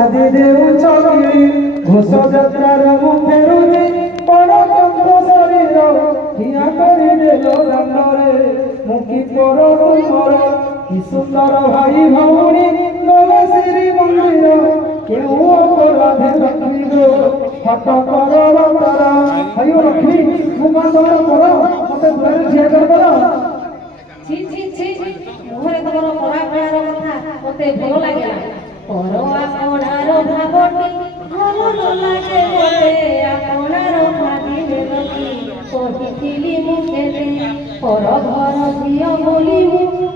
আজি দেউ চকিলি ঘোষ যাত্রার মুখেরুনি বড় কণ্ঠ শরীর ঠিয়া করে দেল দাণ্ডরে মুখি পর তুমর কি সুন্দর ভাই ভৌণী গলে শ্রী মন্দির কেউ রাধে লক্ষ্মী গো হট কর বাতারা হইও লক্ষ্মী মুখা তোমার কর মতে দুয়ারে ঠিয়া কর ছি ছি ছি মোহরে তোমার পরাপরার কথা মতে ভাল লাগে না পর আপনার ভাবটি ভালো লাগে মতে আপনার ভাবিলে কহিছিলি মুখে পর ঘর ঝিও বলি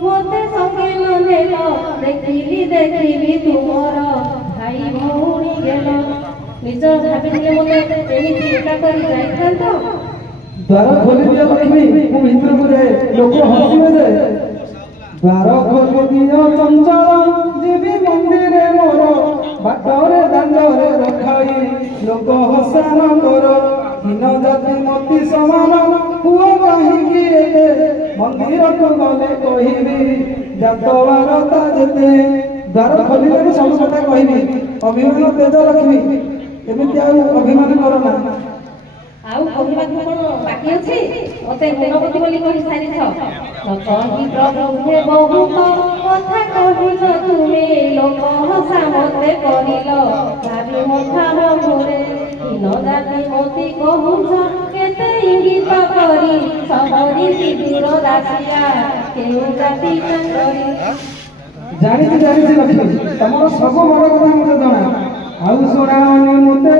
মতে সঙ্গে নেল দেখিলি তুমর ভাই ভৌণী গেল নিজ ভাবিলে মতে এমিতি একা করে যাইথান্ত দ্বার খোলি দিও লক্ষ্মী মু ভিতরକୁ যাଏ লোক হসিবে যে দ্বার খোলি দিও চঞ্চল জীবি মন্দিরে মোর বাটরে দাণ্ডরে রখাই লোক হসান কর হীন জাতি মতি সমান পুଅ কাহিଁକି ଏତେ ମନ୍ଦିରକୁ ଗଲେ କହିବି ଜାତବାର ତା ଯେତେ ଦ୍ବାର ଖୋଲିଦେବି ସବୁ କଥା କହିବି ଅଭିମାନ ତେଜ ଲକ୍ଷ୍ମୀ ଏମିତି ଆଉ ଅଭିମାନ କର ନା ଆଉ କହିବାକୁ କଣ ବାକି ଅଛି ମତେ ଗୁଣବତୀ ବୋଲି କହି ସାରିଛ କହି ପ୍ରଭୁରେ ବହୁତ କଥା କହିଲ ତୁମେ ଲୋକ ହସା ମତେ କରିଲ ଭାବି ମଥା ମଧୁରେ ହୀନ ଜାତି ମତି କହୁଛ କେତେ ଇଙ୍ଗିତ କରି ସହରି ଦୂର ଦାସିଆ କେଉଁ ଜାତି କରି ଜାଣିଛି ଲକ୍ଷ୍ମୀ ତମର ସବୁ ବଡ କଥା ମତେ ଜଣା ଆଉ ଶୁଣାଅନି ମତେ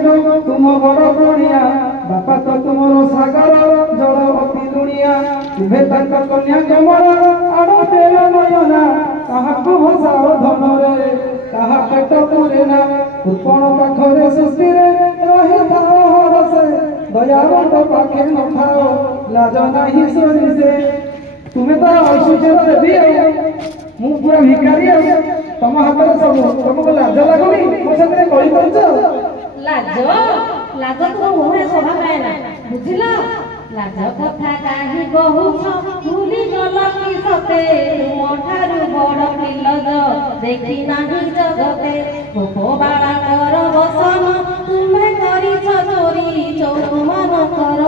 ତୁମ ବଡ ପ୍ରାଣିଆ ବାପା ତ ତୁମର ସାଗର ଜଳ ଅତି ଲୁଣିଆ ତୁମେ ତାଙ୍କ କନ୍ୟା କମଳ ଆଡ଼ ତେଲ ନୟନା କାହାକୁ ଭସାଅ ଧନରେ କାହା ପେଟ ପୁରେ ନା କୃପଣ ପାଖରେ ସୃଷ୍ଟିରେ ରହିଥାଅ ହରସେ ଦୟାବନ୍ତ ପାଖେ ନଥାଅ ଲାଜ ନାହିଁ ସରିଷେ ତୁମେ ତ ଐଶ୍ୱର୍ଯ୍ୟର ଦେବୀ ଆଉ ମୁଁ ପୁରା ଭିକାରୀ ଆଉ ତମ ହାତରେ ସବୁ ତମକୁ ଲାଜ ଲାଗୁନି ମୋ ସାଥିରେ କଳି କରୁଛ ଲାଜ ତ ମୁହଁରେ ଶୋଭା ପାଏ ନା ବୁଝିଲ ଲାଜ କଥା କାହିଁ କହୁଛ ଭୁଲି ଗଲ କି ସତେ ତୁମଠାରୁ ବଡ଼ ପିଲଜ ଦେଖି ନାହିଁ ଜଗତେ ଗୋପ ବାଳକର ବସନ ତୁମେ କରିଛ ଚୋରି ଚୌକମାନଙ୍କର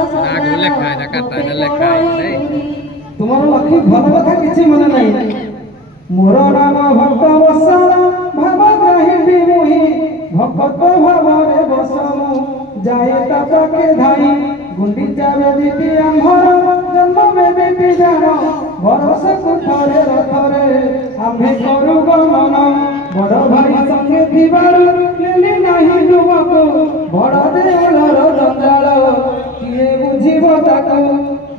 ତୁମର ଲକ୍ଷ୍ମୀ ଭଲ କଥା କିଛି ମନେ ନାହିଁ ମୋର ନାମ ଭକ୍ତ ବସନ ଭାବ ଗ୍ରାହିଣୀ ମୁହିଁ ଭକ୍ତ ଭାବରେ ବସମୁ ଯାଏ ତା ପାଖେ ଧାଇ ଗୁଣ୍ଡିଚା ବେଦୀଟି ଆମ୍ଭର ଜନ୍ମ ବେଦୀଟି ଜାଣ ଭରସାକୁ ଥରେ ରଥରେ ଆମ୍ଭେ କରୁ ଗମନ ବଡ଼ ଭାଇ ସଙ୍ଗେ ଥିବାରୁ ନେଲି ନାହିଁ ତୁମକୁ ବଡ଼ ଦେଉଳର ଜଞ୍ଜାଳ କିଏ ବୁଝିବ ତାକୁ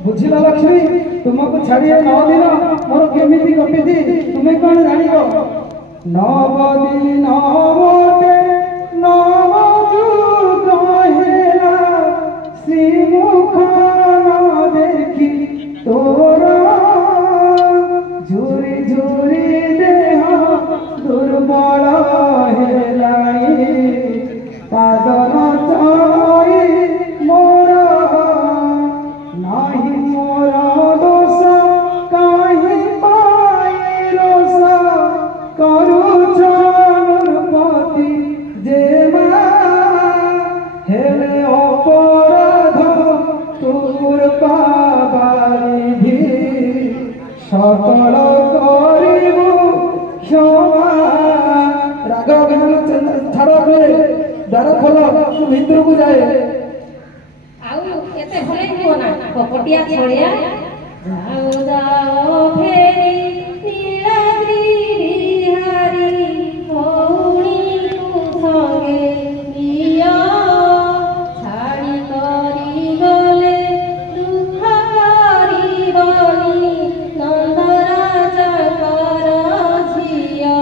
ବୁଝିଲ ଲକ୍ଷ୍ମୀ ତୁମକୁ ଛାଡ଼ିଏ 9 ଦିନ ମୋର କେମିତି କଟିଛି ତୁମେ କଣ ଜାଣିବ 9 ଦିନ ମୋତେ 9 ଯୁଗ ହେଲା ଶ୍ରୀମୁଖ ନ ଦେଖି ତୋର ଝୁରି ଝୁରି ଦେହ ଦୁର୍ବଳ ହେଲାଣି ପାଦର ଚଇ ମୋର ନାହିଁ ମୋର ଦୋଷ କାହିଁ ପାଇ ରୋଷ କରୁଛ ନୃପତି ଯେ ମା ହେଲେ ଅପରାଧ ତୁର ପାବାରିଧି ସକଳ କରିବୁ କ୍ଷମା ରାଗ ଛାଡ଼ ଦ୍ୱାର ଖୋଲ ଭିତରକୁ ଯାଏ ଆଉ ଏତେ ଭଲେ ଯିବ ନା କପଟିଆ ଛଳିଆ ଯାଉ ଯାଅ ଫେରି ନୀଳାଦ୍ରି ବିହାରୀ ଭଉଣୀକୁ ସଙ୍ଗେ ନିଅ ଛାଡ଼ି କରି ଗଲେ ଦୁଃଖ କରିବନି ନନ୍ଦରାଜଙ୍କର ଝିଅ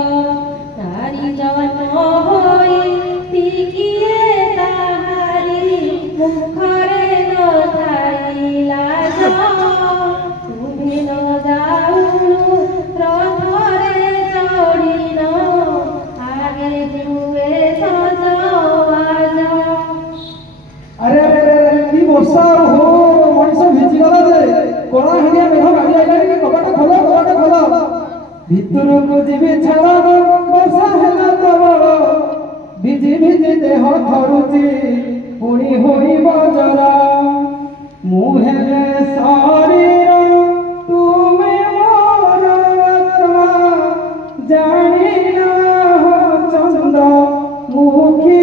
ନାରୀ ଜନ୍ମ ହୋଇ ଟିକିଏ ତାହାରି ମୁଖରେ ନଥାଇ ଲାଜ ତୁମେ ନ ଯାଉଣୁ ରଥରେ ଚଢ଼ିନ ଆଗେ ହୁଏ ସଜବାଜ अरे की वर्षा हो मनीष भिजिगला जे कोला हनिया मेघ गाड़ी आइलानी कपाट खोल भीतर को जीवे छाड़ा वर्षा हैला प्रबल ভিজি ভিজি দেহ থরুচি পুଣି ହୋଇବ ଜରା ମୁଁ ହେଲେ ଶରୀର ତୁମେ ମୋର ଆତ୍ମା ଜାଣିନାହ ଚନ୍ଦ୍ରମୁଖୀ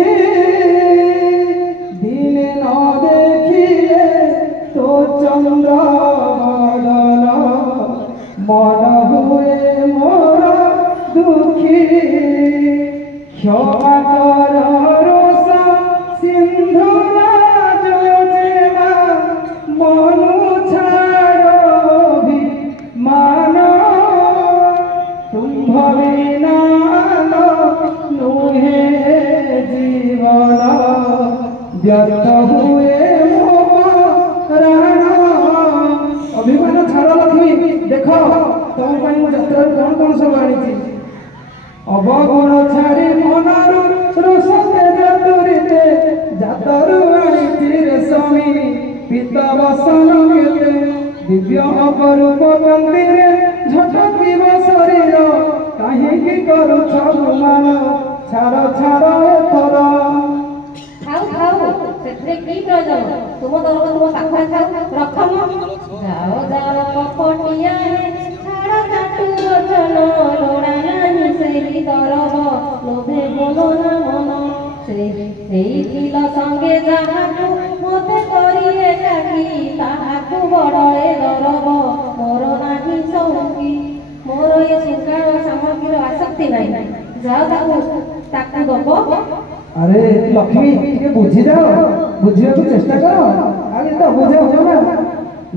ଦିନେ ନ ଦେଖିଲେ ତୋ ଚନ୍ଦ୍ର ବଦନ ମନ ହୁଏ ମୋର ଦୁଃଖୀ ক্ষমা কর রোষ সিন্ধু রাজা মনু ছাড়ো মান তুম্ভ বিনা নুহে জীবন ব্যর্থ হুয়ে রাণ অভিমান ছাড় লক্ষ্মী দেখ তোম পাই মু যাত্রার কোন কোন সব আনিছি অবগুণ ছাড়ি মনরু রোষ তেজ তুরিতে জাতরু আনিছি রেশমী পিত বসন কেতে দিব্য অপরূপ মন্দিরে ঝটকিব শরীর কাহিঁকি করুছ গুমান ছাড় ছাড় এথর ଖାଉ ଖାଉ ସେଥିରେ କି ପ୍ରୟୋଜନ ତୁମ ଦରଦ ତୁମ ପାଖରେ ଥାଉ ରଖମ ଯାଅ ଯାଅ କପଟିଆ ଛାଡ଼ କାଟୁ ରଚନ ଲୋଡ଼ା ନାହିଁ ସେହି ଦରବ ଲୋଭେ ବୋଲ ନା ମନ ସେଇ ଥିଲ ସଙ୍ଗେ ଯାହାକୁ ମୋତେ କରି ଏକାକି ତାହାକୁ ବଡ଼ ଏ ଦରବ ମୋର ନାହିଁ ସୌକି ମୋର ଏ ଶୃଙ୍ଖଳ ସାମଗ୍ରୀର ଆସକ୍ତି ନାହିଁ ଯାଅ ତାକୁ ଦବ আরে লক্ষ্মী টিকে বুঝি যাও বুঝিବାକୁ চেষ্টা কর আরে তো বুঝাও না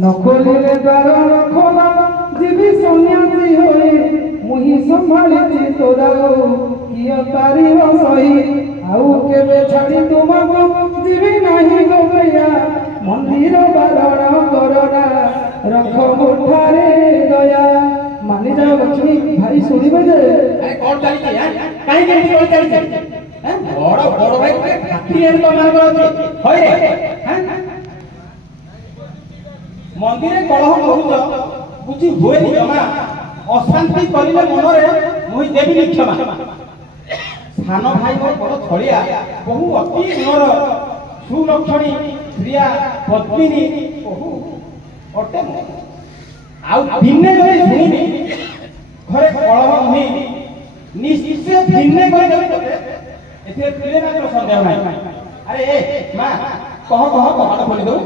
নখলিলে দ্বার নখলা জীবি সন্ন্যাসী হই মুহি সম্ভালিছি তোরাও কিয় পারিব সহি আউ কেবে ছাড়ি তোমাকে জীবি নাহি গো গয়া মন্দির বারণ করনা রখ মুঠারে দয়া মানি যাও লক্ষ্মী ভাই শুনিবে যে আরে কোন চালিছে কাই কেন কোন চালিছে বড় বড় ভাই হাতিয়ে তো মান করছে হয় রে হ্যাঁ মন্দিরে কলহ বহুত বুঝি হুয়েনি জমা অশান্তি করিলে মনরে মুই দেবি ক্ষমা সান ভাই মোর বড় ছড়িয়া বহু অতি গুণর সুলক্ষণী প্রিয়া পদ্মিনী বহু অটে আউ দিনে যদি শুনিনি ঘরে কলহ মুহি নিশ্চয় দিনে করে দেবে এতে পিলে না সন্দেহ নাই আরে এ মা কহ কহ কবাট খোলি দউ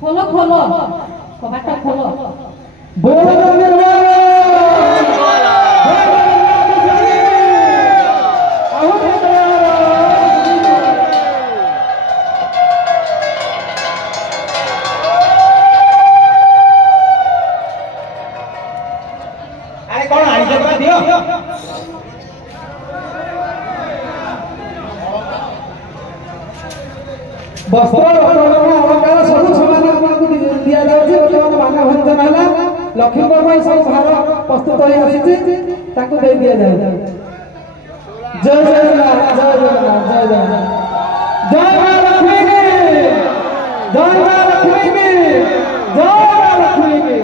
খোলো খোলো কবাটটা খোলো बोल আরে কোন আইছে বলা দিও বস্ত্র অলঙ্কার সবু সমান দিয়া যাଉଛି বর্তমান মানভঞ্জন ହେଲା লক্ষ্মীଙ୍କ ପାଇଁ ସବୁ ଭାର ପ୍ରସ୍ତୁତ ହୋଇ ଆସିଛି ତାକୁ ଦେଇ ଦିଆଯାଏ ଜୟ ଜଗନ୍ନାଥ ଜୟ ଜଗନ୍ନାଥ ଜୟ ଜଗନ୍ନାଥ ଜୟ ମା ଲକ୍ଷ୍ମୀ କି ଜୟ ମା ଲକ୍ଷ୍ମୀ କି ଜୟ ମା ଲକ୍ଷ୍ମୀ କି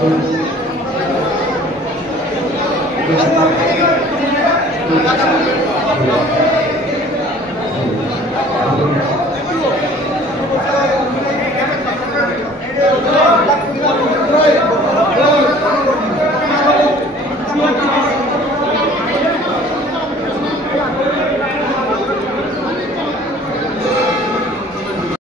Thank you.